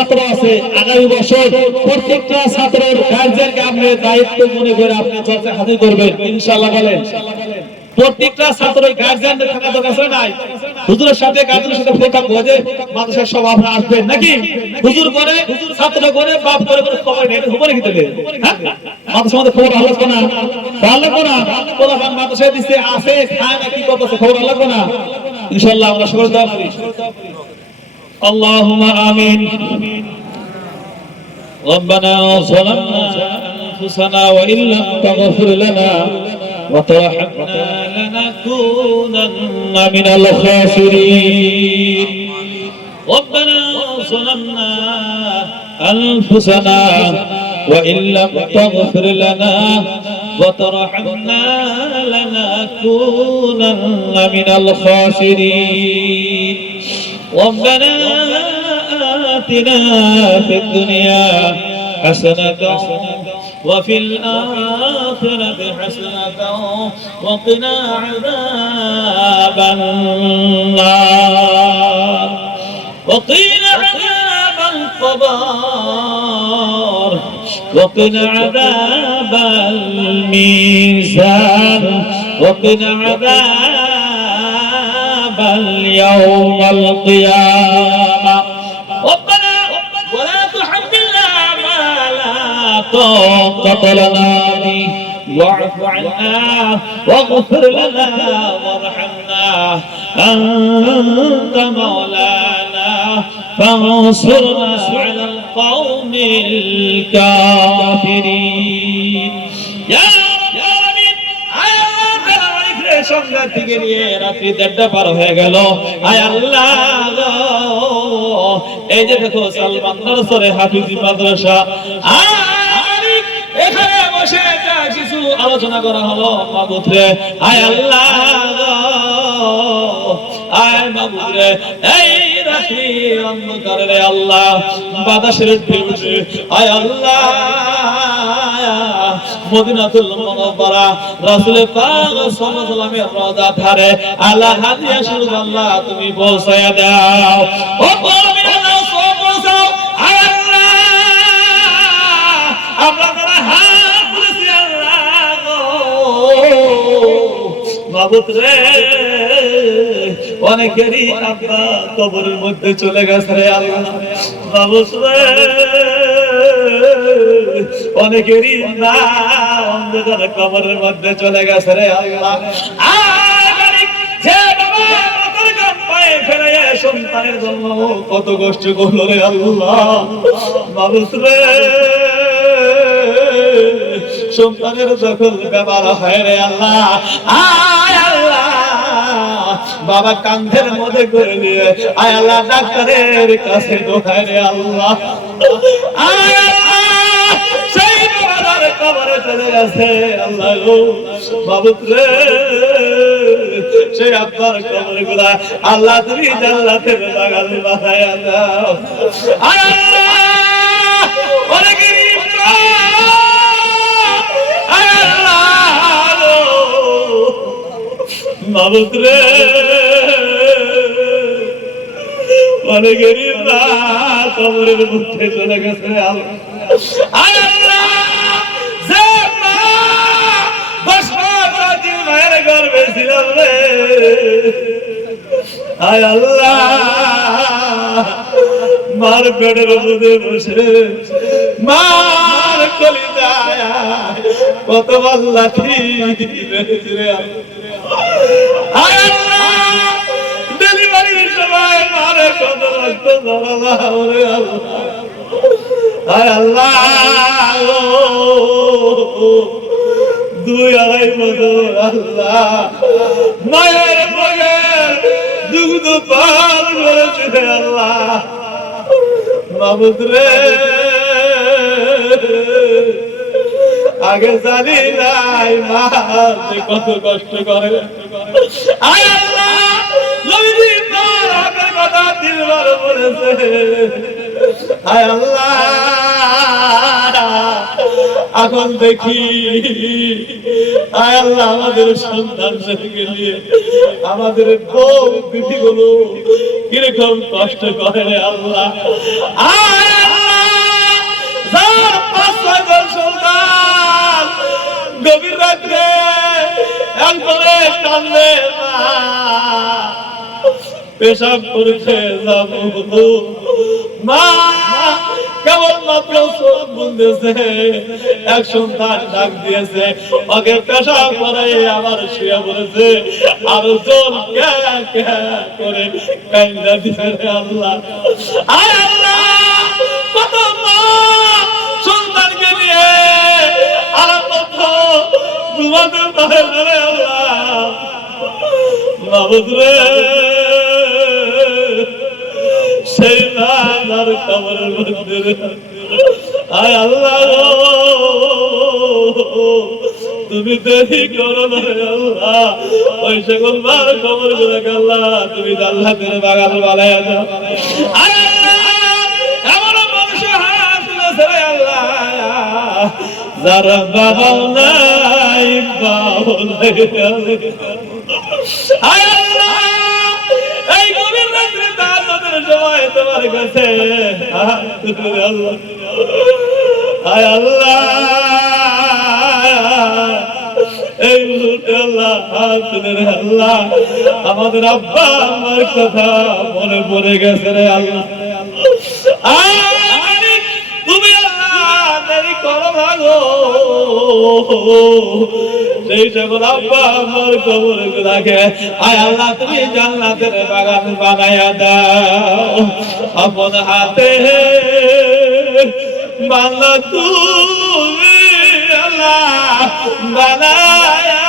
ছাত্র আছে আগামী বছর প্রত্যেকটা ছাত্রের গার্জিয়ানকে আপনি দায়িত্ব মনে করে আপনি চর্চা হাজির করবেন ইনশাআল্লাহ বলেন প্রত্যেকটা ছাত্র গার্জিয়ানদের থাকা দরকার নাই হুজুরের সাথে গার্জিয়ানের সাথে ফোন থাকবো যে মাদ্রাসার সব আপনারা আসবেন নাকি হুজুর করে ছাত্র করে বাপ করে খবর নেই খবর কি দিলে হ্যাঁ মাদ্রাসার মধ্যে খবর আলোচনা না ভালো না পোলাপান মাদ্রাসায় দিতে আছে খায় না কি করতেছে খবর লাগবে না ইনশাআল্লাহ আমরা সকলে দোয়া করি আল্লাহুম্মা আমিন ربنا ظلمنا أنفسنا وإن لم تغفر لنا وترحمنا لنكونن من الخاسرين ربنا ظلمنا أنفسنا وإن لم تغفر لنا وترحمنا لنكونن من الخاسرين ربنا آتنا في الدنيا حسنة وفي الآخرة حسنة وقنا عذاب النار وقنا عذاب القبر وقنا عذاب الميزان وقنا عذاب اليوم القيامة ربنا ولا تحملنا ما لا طاقة لنا به واعف عنا واغفر لنا وارحمنا أنت مولانا فانصرنا على القوم الكافرين يا সন্ধ্যা থেকে নিয়ে রাত্রি 1:30 পার হয়ে গেল আয় আল্লাহ এই যে দেখো সালমান নরসরে হাফিজি মাদ্রাসা এখানে বসে কিছু আলোচনা করা হলো মাবুদ রে আয় আল্লাহ আয় মাবুদ রে এই রাত্রি অন্ধকারে রে আল্লাহ বাতাসের ঢেউতে আয় আল্লাহ মদিনাতুল মুনাওয়ারা রাসূল পাক সাল্লাল্লাহু আলাইহি রওজা ধারে আলা হাদিয়া শুরু আল্লাহ তুমি পৌঁছায়া দাও ও কওমি আল্লাহ পৌঁছাও আল্লাহ আমরা যারা হাত তুলেছি আল্লাহ মাবুদ রে অনেকেরই আব্বা কবরের মধ্যে চলে গেছে রে আল্লাহ মাবুদ রে অনেকেরই না অন্ধকার কবরের মধ্যে চলে গেছে রে আল্লাহ যে বাবা তোর গান পায়ে ফেলে সন্তানের জন্য কত কষ্ট করলো রে আল্লাহ মাবুদ রে সন্তানের যখন ব্যাপার হয় রে আল্লাহ আয় আল্লাহ বাবা কান্ধের মধ্যে করে নিয়ে আয় আল্লাহ ডাক্তারের কাছে দোহায় রে আল্লাহ আয় কবরে চলে গেছে আল্লাহ গো মাবুদ রে সেই আব্বার কবরগুলা আল্লাহ তুমি জান্নাতের বাগান বানায়া দাও আল্লাহ অনেকের আল্লাহ মাবুদ রে অনেকের কবরের মধ্যে চলে গেছে আল্লাহ আয় আল্লাহ মার পেটের মধ্যে বসে মার কলিজায় কত লাঠি মেরেছে রে আয় আল্লাহ ডেলিভারির সময় মারে কত রক্ত ঝরালাম রে আল্লাহ আয় আল্লাহ 2-2.5 বছর আল্লাহ মায়ের বুকের দুগ্ধ পান করেছে আল্লাহ মাবুদ রে আগে জানি নাই মা কত কষ্ট করে আয় আল্লাহ নবীজি তোর আগে কথা দিলবার বলেছে আয় আল্লাহ এখন দেখি আয় আল্লাহ আমাদের সন্তানদেরকে নিয়ে আমাদের বউ বিবি গুলো কিরকম কষ্ট করে রে আল্লাহ আয় রাখলে একবারে কান্দে না, পেশাব করতে যাব মা, কেবল মাত্র চোখ বুঝতেছে, এক সন্তান ডাক দিয়েছে, ওকে পেশাব করাই আবার শুয়ে বলেছে, আরো জল করে কাইন্দা দিছে আল্লাহ। আয় আল্লাহ, কত মা সন্তানকে নিয়ে আরাম ঘুমাতে পারে না রে আল্লাহ, মাবুদ রে, সেই নার কবরের মধ্যে আয় আল্লাহ তুমি দেরি করো না আল্লাহ, ওই সকল মার কবর গুলোকে আল্লাহ তুমি জান্নাতের বাগান বানায়া দাও। আয় আল্লাহ, এমন মানুষের হাত তুলেছে রে আল্লাহ, যারা বাবা নাই বাবা নাই। আয় আল্লাহ, এই গভীর রাত্রে তাহাজ্জুদের সময় তোমার কাছে আল্লাহ, আয় আল্লাহ, এই মুহূর্তে আল্লাহ আল্লাহ আমাদের আব্বা আমার কথা মনে পড়ে গেছে রে আল্লাহ। তুমি আল্লাহ দেরি করো না গো, সেই সকল আব্বা আমার কবর গুলাকে আয় আল্লাহ তুমি জান্নাতের বাগান বানায়া দাও, আপন হাতে বাংলা তুমি আল্লাহ বানায়া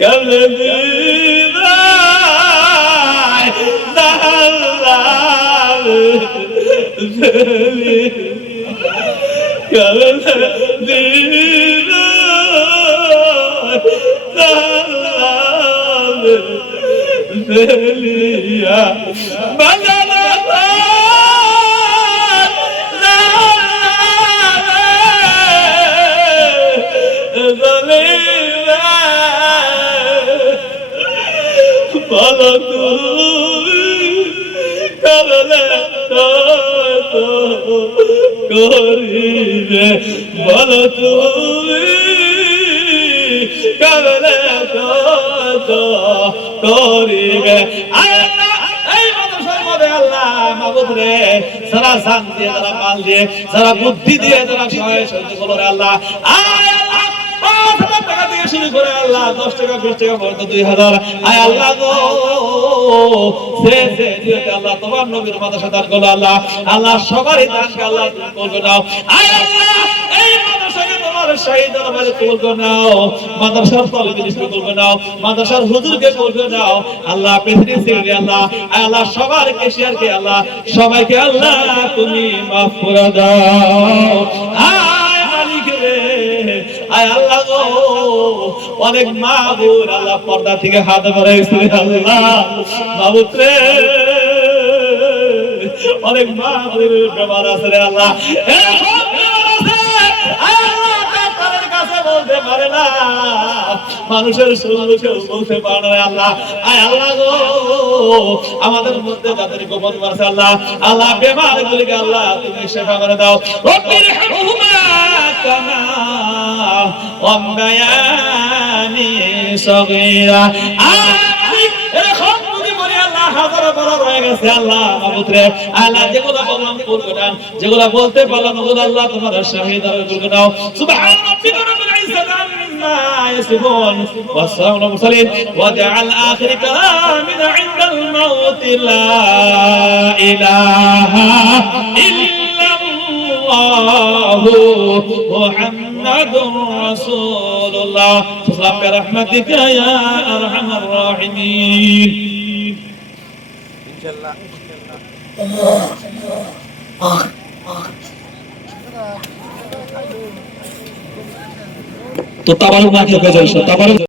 কেমনে দিদাই দাল্লাল জলি কেমনে দিদাই দাল্লাল জলিয়া বাংলা বলো তুমি করলে করিবে, বলো তুমি করলে করিবে। এই মানুষের মধ্যে আল্লাহ মাবুদ রে, যারা জান দিয়ে, যারা মাল দিয়ে, যারা বুদ্ধি দিয়ে, যারা সহায় সহযোগী করে আল্লাহ, আয় আল্লাহ ৫,০০০ টাকা দিয়ে শুরু করে আল্লাহ ১০ টাকা ২০ টাকা পর্যন্ত ২,০০০, আয় আল্লাহ গো আল্লাহ তোমার নবীর মাদ্রাসা দান করলো আল্লাহ, আল্লাহ সবারই দানকে আল্লাহ তুমি কবুল করে নাও। আয় আল্লাহ, এই মাদ্রাসাকে তোমার শাহী দরবারে কবুল করে নাও, মাদ্রাসার তালিবিন কবুল করে নাও, মাদ্রাসার হুজুরকে কবুল করে নাও আল্লাহ, প্রেসিডেন্ট সেক্রেটারি আল্লাহ, আয় আল্লাহ সবার কেশিয়ারকে আল্লাহ সবাইকে আল্লাহ তুমি মাফ করে দাও। আয় মালিক রে, আয় আল্লাহ গো, অনেক মা বোন আল্লাহ পর্দা থেকে হাত বাড়াইছে আল্লাহ, মাবুদ রে, অনেক মা বোনের ব্যাপার আছে রে আল্লাহ, বলতে পারে না, মানুষের সুন্দর বলতে পারে না আল্লাহ। আয় আল্লাহ গো, আমাদের মধ্যে যাদের গোপন আছে আল্লাহ, আল্লাহ বেমার গুলিকে আল্লাহ তুমি সেবা করে দাও। রব্বির হামহুমা কামা রাব্বায়ানি সগীরা। এরকম যদি বলি আল্লাহ হাজার বড় রয়ে গেছে আল্লাহ, মাবুদ রে, আল্লাহ যেগুলো বললাম কবুল করে নাও, যেগুলো বলতে পারলাম ওগুলো আল্লাহ তোমার শাহীদ কবুল করে নাও। সুবহান রাব্বিকা রাব্বিল ইজ্জাতি আম্মা ইয়াসিফুন ওয়া সালামুন আলাল মুরসালিন ওয়া জাআল আখির কালামিনা ইনদাল মাউত লা ইলাহা ইল্লাল্লাহু মুহাম্মাদুর রাসূলুল্লাহ সাল্লাল্লাহু আলাইহি রাহমাতিকা ইয়া আরহামার রাহিমিন। ইনশাআল্লাহ তো তাবারুক না কি হয়ে যাবে, তাবারুক